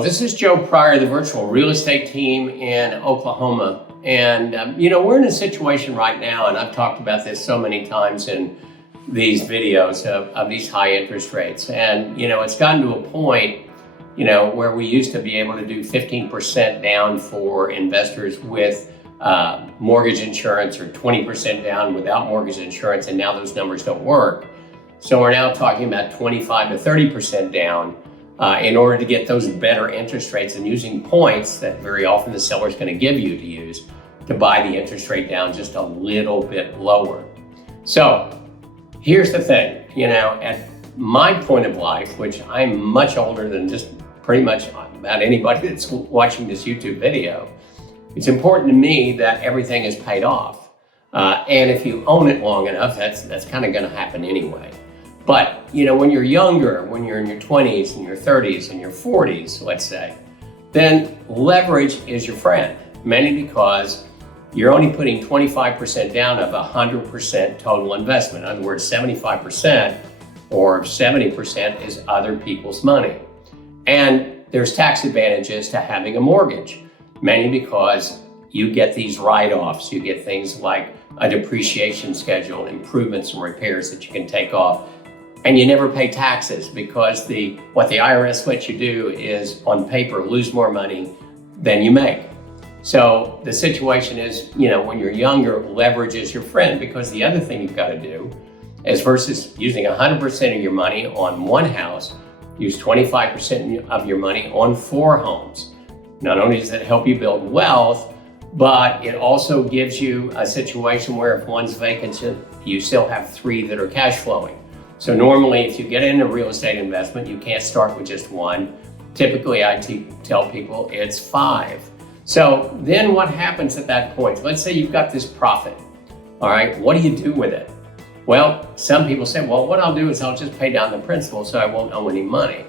Well, this is Joe Pryor, the virtual real estate team in Oklahoma. And, we're in a situation right now, and I've talked about this so many times in these videos of these high interest rates. And, it's gotten to a point, where we used to be able to do 15% down for investors with mortgage insurance or 20% down without mortgage insurance. And now those numbers don't work. So we're now talking about 25 to 30% down in order to get those better interest rates, and using points that very often the seller's going to give you to use to buy the interest rate down just a little bit lower. So here's the thing, at my point of life, which I'm much older than just pretty much about anybody that's watching this YouTube video, it's important to me that everything is paid off. And if you own it long enough, that's kind of going to happen anyway. But, when you're younger, when you're in your 20s and your 30s and your 40s, let's say, then leverage is your friend, mainly because you're only putting 25% down of 100% total investment. In other words, 75% or 70% is other people's money. And there's tax advantages to having a mortgage, mainly because you get these write-offs. You get things like a depreciation schedule, improvements and repairs that you can take off. And you never pay taxes because what the IRS lets you do is, on paper, lose more money than you make. So the situation is, when you're younger, leverage is your friend, because the other thing you've got to do is, versus using 100% of your money on one house, use 25% of your money on 4 homes. Not only does it help you build wealth, but it also gives you a situation where if one's vacant, you still have 3 that are cash flowing. So normally, if you get into real estate investment, you can't start with just 1. Typically, I tell people it's 5. So then what happens at that point? Let's say you've got this profit. All right, what do you do with it? Well, some people say, well, what I'll do is I'll just pay down the principal so I won't owe any money.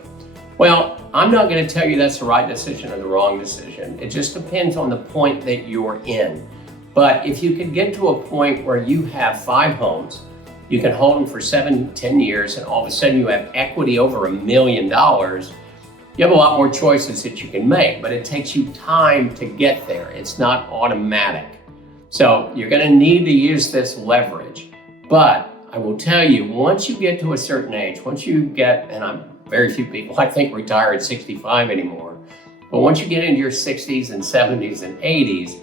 Well, I'm not going to tell you that's the right decision or the wrong decision. It just depends on the point that you're in. But if you can get to a point where you have 5 homes, you can hold them for 7-10 years, and all of a sudden you have equity over $1 million. You have a lot more choices that you can make, but it takes you time to get there. It's not automatic. So you're going to need to use this leverage. But I will tell you, once you get to a certain age, once you get, and very few people, I think, retire at 65 anymore, but once you get into your 60s and 70s and 80s,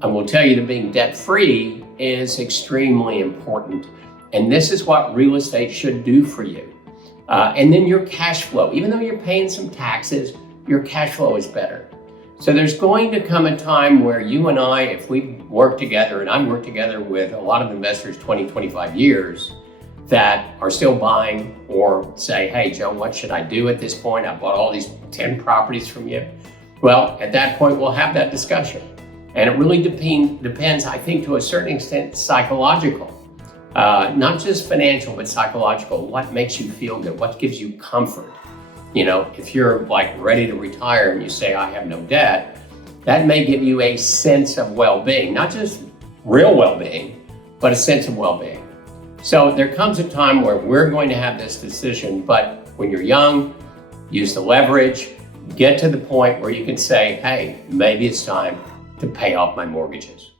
I will tell you that being debt-free is extremely important. And this is what real estate should do for you. And then your cash flow, even though you're paying some taxes, your cash flow is better. So there's going to come a time where you and I, if we work together, and I work together with a lot of investors 20, 25 years that are still buying, or say, hey, Joe, what should I do at this point? I bought all these 10 properties from you. Well, at that point, we'll have that discussion. And it really depends, I think, to a certain extent, psychological. Not just financial, but psychological. What makes you feel good? What gives you comfort? If you're like ready to retire and you say, I have no debt, that may give you a sense of well-being, not just real well-being, but a sense of well-being. So there comes a time where we're going to have this decision, but when you're young, use the leverage, get to the point where you can say, hey, maybe it's time to pay off my mortgages.